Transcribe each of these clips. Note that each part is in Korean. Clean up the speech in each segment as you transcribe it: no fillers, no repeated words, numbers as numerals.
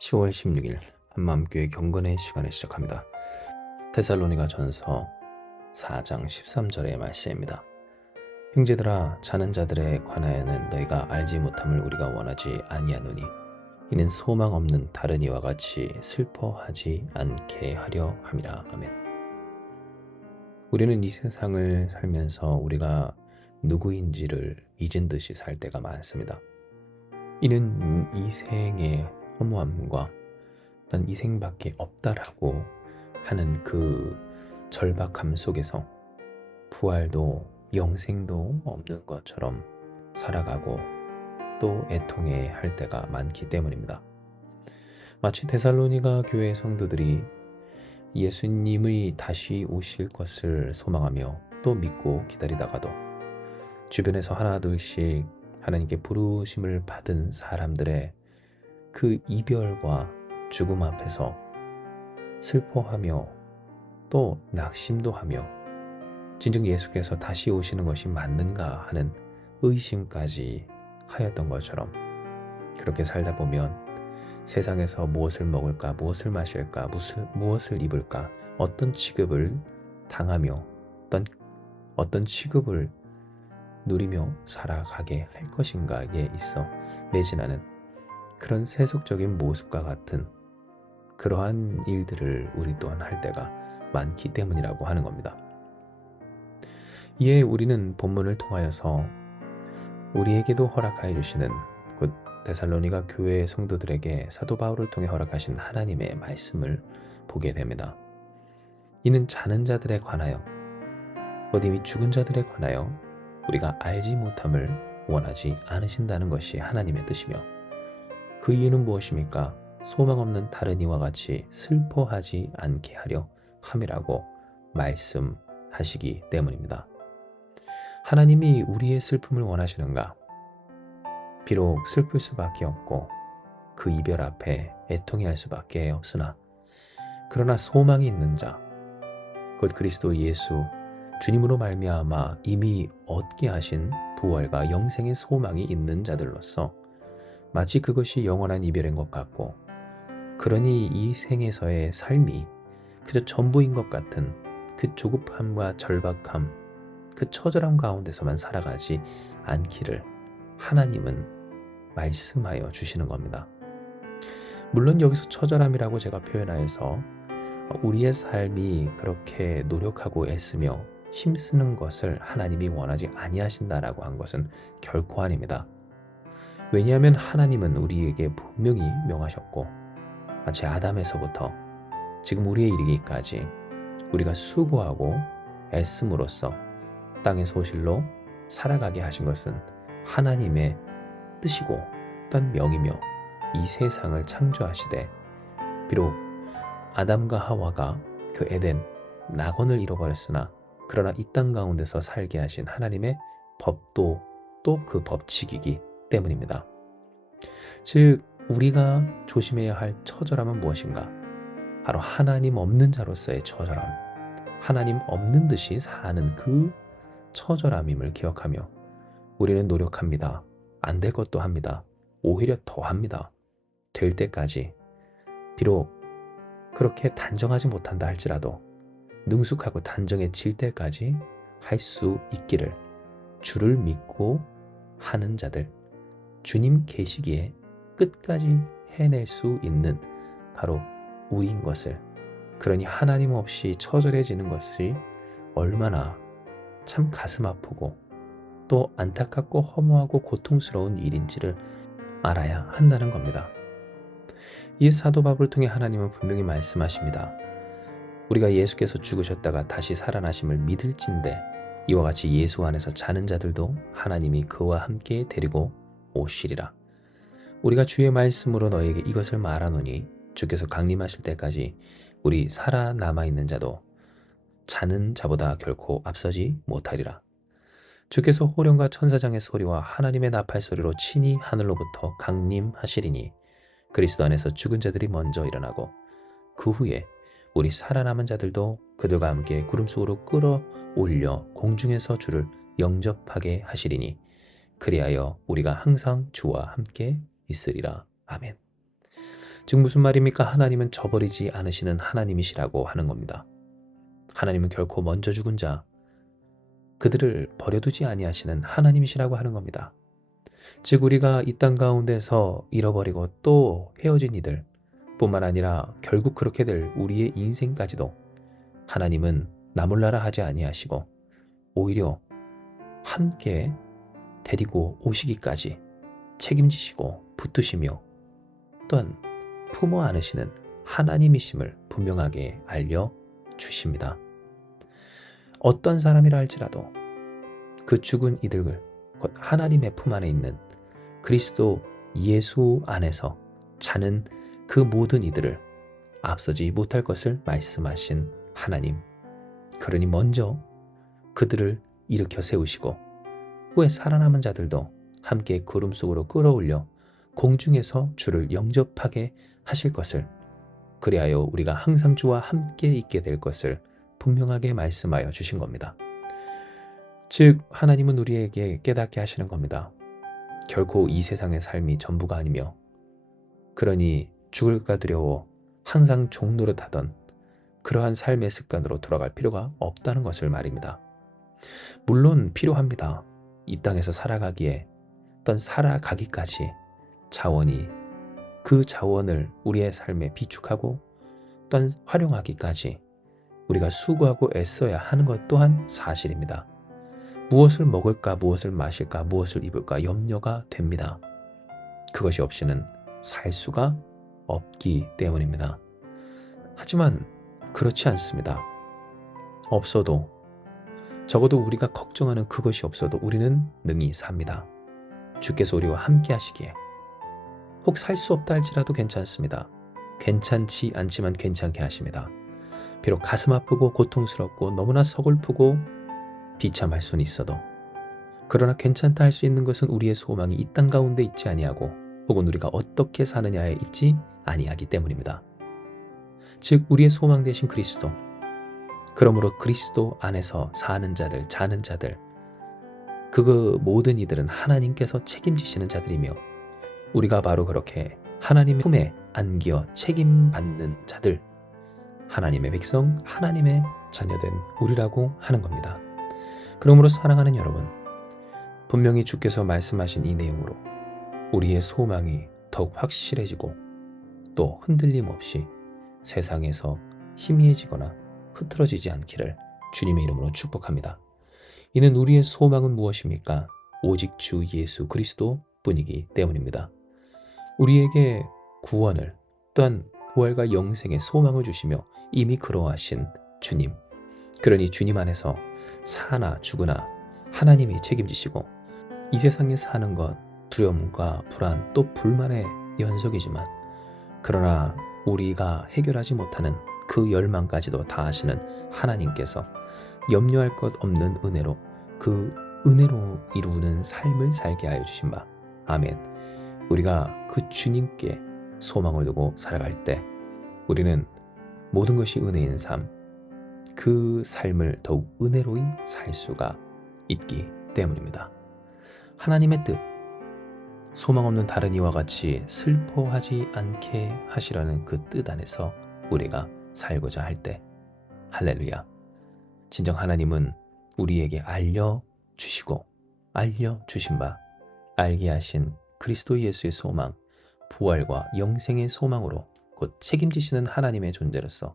10월 16일 한마음교회 경건의 시간을 시작합니다. 데살로니가 전서 4장 13절의 말씀입니다. 형제들아, 자는 자들에 관하여는 너희가 알지 못함을 우리가 원하지 아니하노니 이는 소망 없는 다른 이와 같이 슬퍼하지 않게 하려 함이라. 아멘. 우리는 이 세상을 살면서 우리가 누구인지를 잊은 듯이 살 때가 많습니다. 이는 이 생의 허무함과 난 이 생밖에 없다라고 하는 그 절박함 속에서 부활도 영생도 없는 것처럼 살아가고 또 애통해할 때가 많기 때문입니다. 마치 데살로니가 교회 성도들이 예수님의 다시 오실 것을 소망하며 또 믿고 기다리다가도 주변에서 하나둘씩 하나님께 부르심을 받은 사람들의 그 이별과 죽음 앞에서 슬퍼하며 또 낙심도 하며 진정 예수께서 다시 오시는 것이 맞는가 하는 의심까지 하였던 것처럼 그렇게 살다 보면 세상에서 무엇을 먹을까, 무엇을 마실까, 무엇을 입을까, 어떤 취급을 당하며 어떤 취급을 누리며 살아가게 할 것인가에 있어 매진하는 그런 세속적인 모습과 같은 그러한 일들을 우리 또한 할 때가 많기 때문이라고 하는 겁니다. 이에 우리는 본문을 통하여서 우리에게도 허락하여 주시는 곧 데살로니가 교회의 성도들에게 사도 바울을 통해 허락하신 하나님의 말씀을 보게 됩니다. 이는 자는 자들에 관하여 곧 이미 죽은 자들에 관하여 우리가 알지 못함을 원하지 않으신다는 것이 하나님의 뜻이며 그 이유는 무엇입니까? 소망 없는 다른 이와 같이 슬퍼하지 않게 하려 함이라고 말씀하시기 때문입니다. 하나님이 우리의 슬픔을 원하시는가? 비록 슬플 수밖에 없고 그 이별 앞에 애통해할 수밖에 없으나 그러나 소망이 있는 자, 곧 그리스도 예수 주님으로 말미암아 이미 얻게 하신 부활과 영생의 소망이 있는 자들로서 마치 그것이 영원한 이별인 것 같고 그러니 이 생에서의 삶이 그저 전부인 것 같은 그 조급함과 절박함, 그 처절함 가운데서만 살아가지 않기를 하나님은 말씀하여 주시는 겁니다. 물론 여기서 처절함이라고 제가 표현하여서 우리의 삶이 그렇게 노력하고 애쓰며 힘쓰는 것을 하나님이 원하지 아니하신다라고 한 것은 결코 아닙니다. 왜냐하면 하나님은 우리에게 분명히 명하셨고 마치 아담에서부터 지금 우리에 이르기까지 우리가 수고하고 애씀으로써 땅의 소실로 살아가게 하신 것은 하나님의 뜻이고 또한 명이며 이 세상을 창조하시되 비록 아담과 하와가 그 에덴 낙원을 잃어버렸으나 그러나 이 땅 가운데서 살게 하신 하나님의 법도 또 그 법칙이기 때문입니다. 즉 우리가 조심해야 할 처절함은 무엇인가? 바로 하나님 없는 자로서의 처절함, 하나님 없는 듯이 사는 그 처절함임을 기억하며 우리는 노력합니다. 안 될 것도 합니다. 오히려 더 합니다. 될 때까지 비록 그렇게 단정하지 못한다 할지라도 능숙하고 단정해질 때까지 할 수 있기를 주를 믿고 하는 자들, 주님 계시기에 끝까지 해낼 수 있는 바로 우리인 것을, 그러니 하나님 없이 처절해지는 것이 얼마나 참 가슴 아프고 또 안타깝고 허무하고 고통스러운 일인지를 알아야 한다는 겁니다. 이 사도 바울을 통해 하나님은 분명히 말씀하십니다. 우리가 예수께서 죽으셨다가 다시 살아나심을 믿을진대 이와 같이 예수 안에서 자는 자들도 하나님이 그와 함께 데리고 오시리라. 우리가 주의 말씀으로 너에게 이것을 말하노니 주께서 강림하실 때까지 우리 살아남아 있는 자도 자는 자보다 결코 앞서지 못하리라. 주께서 호령과 천사장의 소리와 하나님의 나팔 소리로 친히 하늘로부터 강림하시리니 그리스도 안에서 죽은 자들이 먼저 일어나고 그 후에 우리 살아남은 자들도 그들과 함께 구름 속으로 끌어올려 공중에서 주를 영접하게 하시리니 그리하여 우리가 항상 주와 함께 있으리라. 아멘. 즉 무슨 말입니까? 하나님은 저버리지 않으시는 하나님이시라고 하는 겁니다. 하나님은 결코 먼저 죽은 자, 그들을 버려두지 아니하시는 하나님이시라고 하는 겁니다. 즉 우리가 이 땅 가운데서 잃어버리고 또 헤어진 이들 뿐만 아니라 결국 그렇게 될 우리의 인생까지도 하나님은 나 몰라라 하지 아니하시고 오히려 함께 데리고 오시기까지 책임지시고 붙드시며 또한 품어 안으시는 하나님이심을 분명하게 알려주십니다. 어떤 사람이라 할지라도 그 죽은 이들을 곧 하나님의 품 안에 있는 그리스도 예수 안에서 자는 그 모든 이들을 앞서지 못할 것을 말씀하신 하나님. 그러니 먼저 그들을 일으켜 세우시고 후에 살아남은 자들도 함께 구름 속으로 끌어올려 공중에서 주를 영접하게 하실 것을, 그리하여 우리가 항상 주와 함께 있게 될 것을 분명하게 말씀하여 주신 겁니다. 즉 하나님은 우리에게 깨닫게 하시는 겁니다. 결코 이 세상의 삶이 전부가 아니며 그러니 죽을까 두려워 항상 종노릇하던 그러한 삶의 습관으로 돌아갈 필요가 없다는 것을 말입니다. 물론 필요합니다. 이 땅에서 살아가기에 어떤 살아가기까지 자원이 그 자원을 우리의 삶에 비축하고 또한 활용하기까지 우리가 수고하고 애써야 하는 것 또한 사실입니다. 무엇을 먹을까, 무엇을 마실까, 무엇을 입을까 염려가 됩니다. 그것이 없이는 살 수가 없기 때문입니다. 하지만 그렇지 않습니다. 없어도, 적어도 우리가 걱정하는 그것이 없어도 우리는 능히 삽니다. 주께서 우리와 함께 하시기에 혹 살 수 없다 할지라도 괜찮습니다. 괜찮지 않지만 괜찮게 하십니다. 비록 가슴 아프고 고통스럽고 너무나 서글프고 비참할 수는 있어도, 그러나 괜찮다 할 수 있는 것은 우리의 소망이 이 땅 가운데 있지 아니하고 혹은 우리가 어떻게 사느냐에 있지 아니하기 때문입니다. 즉 우리의 소망 되신 그리스도, 그러므로 그리스도 안에서 사는 자들, 자는 자들, 그 모든 이들은 하나님께서 책임지시는 자들이며 우리가 바로 그렇게 하나님의 품에 안겨 책임받는 자들, 하나님의 백성, 하나님의 자녀된 우리라고 하는 겁니다. 그러므로 사랑하는 여러분, 분명히 주께서 말씀하신 이 내용으로 우리의 소망이 더욱 확실해지고 또 흔들림 없이 세상에서 희미해지거나 흐트러지지 않기를 주님의 이름으로 축복합니다. 이는 우리의 소망은 무엇입니까? 오직 주 예수 그리스도 뿐이기 때문입니다. 우리에게 구원을 또한 부활과 영생의 소망을 주시며 이미 그러하신 주님, 그러니 주님 안에서 사나 죽으나 하나님이 책임지시고 이 세상에 사는 것 두려움과 불안 또 불만의 연속이지만 그러나 우리가 해결하지 못하는 그 열망까지도 다 하시는 하나님께서 염려할 것 없는 은혜로 그 은혜로 이루는 삶을 살게 하여 주신 바, 아멘. 우리가 그 주님께 소망을 두고 살아갈 때 우리는 모든 것이 은혜인 삶, 그 삶을 더욱 은혜로이 살 수가 있기 때문입니다. 하나님의 뜻, 소망 없는 다른 이와 같이 슬퍼하지 않게 하시라는 그 뜻 안에서 우리가 살고자 할 때, 할렐루야, 진정 하나님은 우리에게 알려주시고 알려주신 바, 알게 하신 그리스도 예수의 소망, 부활과 영생의 소망으로 곧 책임지시는 하나님의 존재로서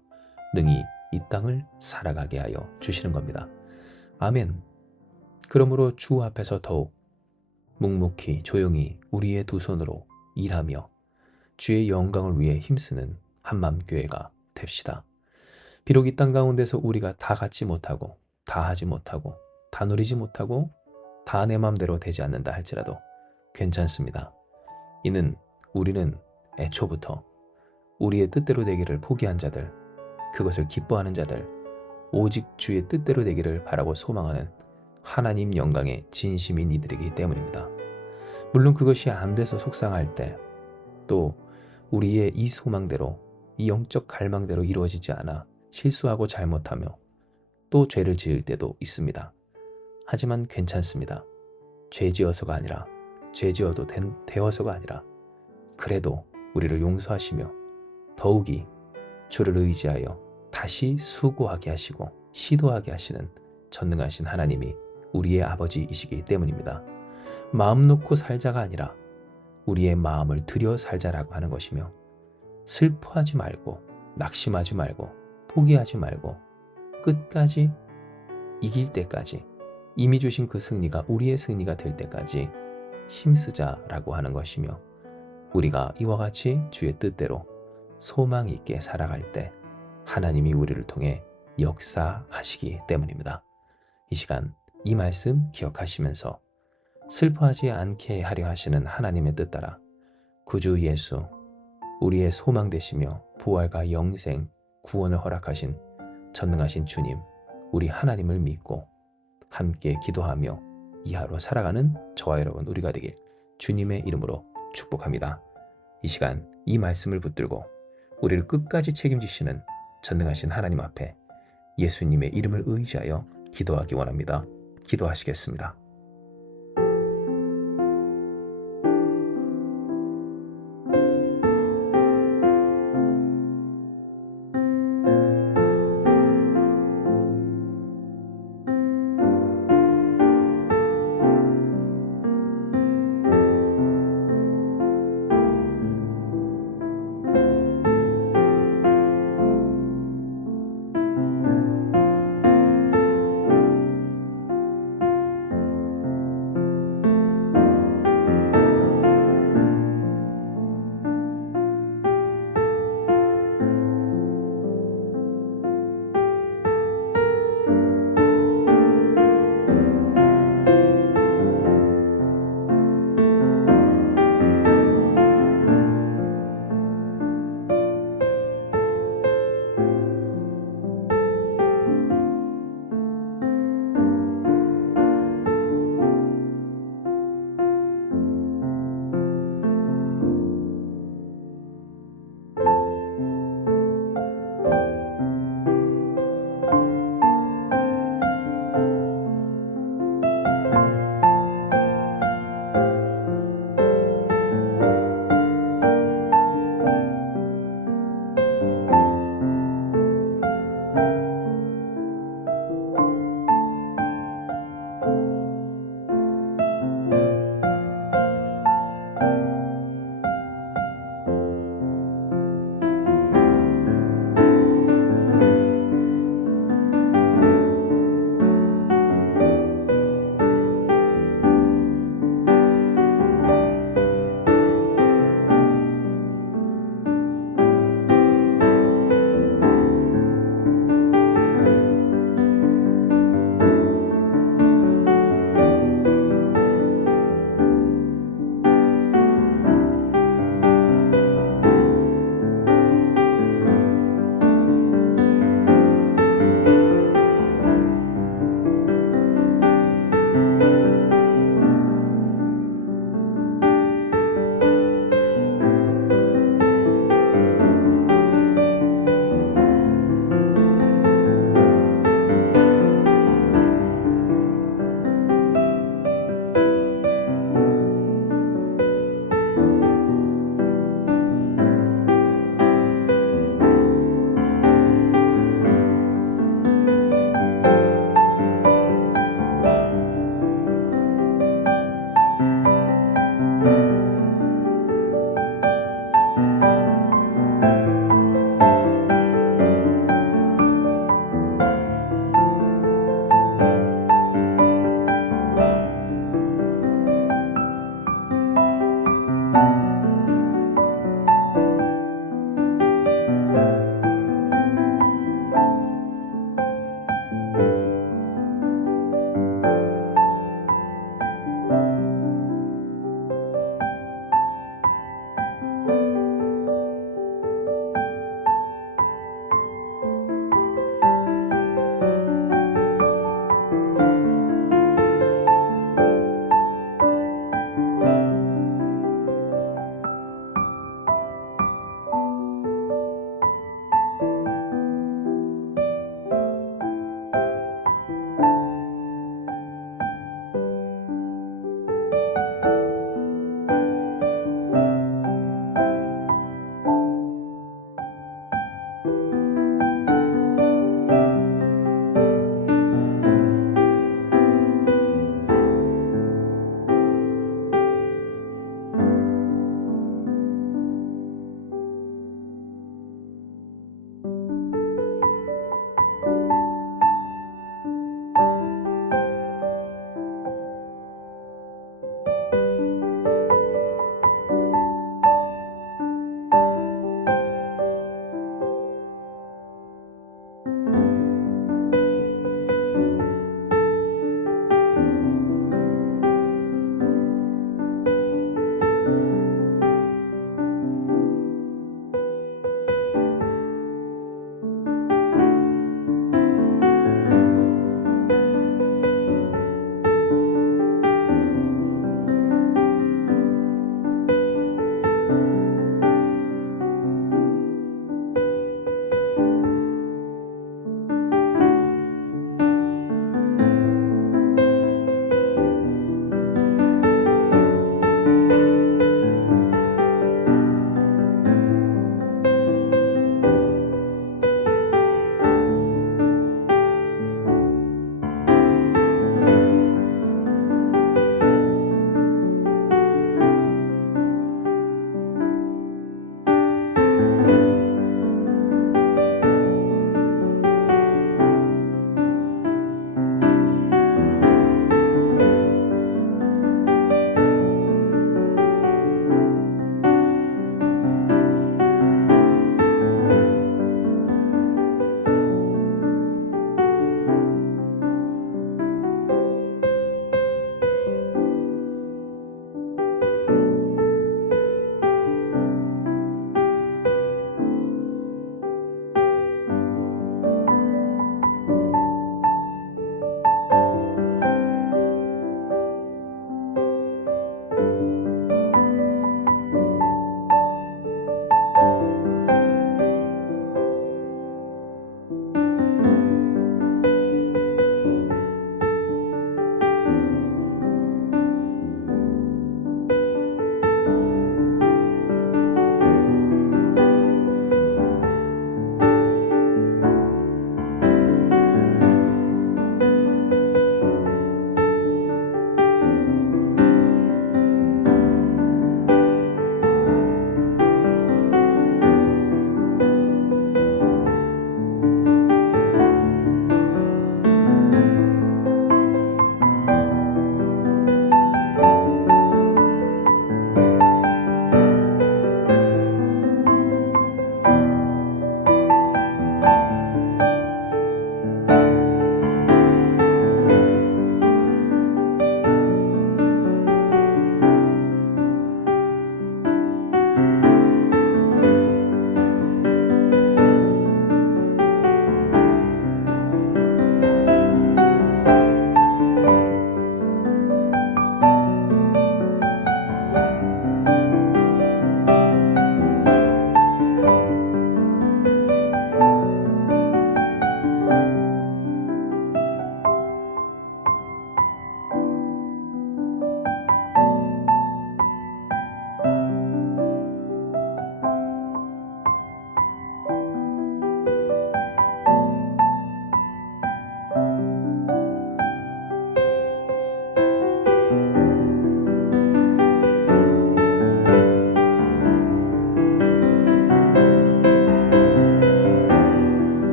능히 이 땅을 살아가게 하여 주시는 겁니다. 아멘. 그러므로 주 앞에서 더욱 묵묵히 조용히 우리의 두 손으로 일하며 주의 영광을 위해 힘쓰는 한맘교회가 됩시다. 비록 이 땅 가운데서 우리가 다 갖지 못하고 다 하지 못하고 다 누리지 못하고 다 내 맘대로 되지 않는다 할지라도 괜찮습니다. 이는 우리는 애초부터 우리의 뜻대로 되기를 포기한 자들, 그것을 기뻐하는 자들, 오직 주의 뜻대로 되기를 바라고 소망하는 하나님 영광의 진심인 이들이기 때문입니다. 물론 그것이 안 돼서 속상할 때, 또 우리의 이 소망대로, 이 영적 갈망대로 이루어지지 않아 실수하고 잘못하며 또 죄를 지을 때도 있습니다. 하지만 괜찮습니다. 죄 지어서가 아니라, 죄 지어도 되어서가 아니라, 그래도 우리를 용서하시며 더욱이 주를 의지하여 다시 수고하게 하시고 시도하게 하시는 전능하신 하나님이 우리의 아버지이시기 때문입니다. 마음 놓고 살자가 아니라 우리의 마음을 들여 살자라고 하는 것이며, 슬퍼하지 말고 낙심하지 말고 포기하지 말고 끝까지 이길 때까지, 이미 주신 그 승리가 우리의 승리가 될 때까지 힘쓰자라고 하는 것이며, 우리가 이와 같이 주의 뜻대로 소망 있게 살아갈 때 하나님이 우리를 통해 역사하시기 때문입니다. 이 시간 이 말씀 기억하시면서 슬퍼하지 않게 하려 하시는 하나님의 뜻 따라 구주 예수, 우리의 소망 되시며 부활과 영생, 구원을 허락하신 전능하신 주님, 우리 하나님을 믿고 함께 기도하며 이 하루 살아가는 저와 여러분 우리가 되길 주님의 이름으로 축복합니다. 이 시간 이 말씀을 붙들고 우리를 끝까지 책임지시는 전능하신 하나님 앞에 예수님의 이름을 의지하여 기도하기 원합니다. 기도하시겠습니다.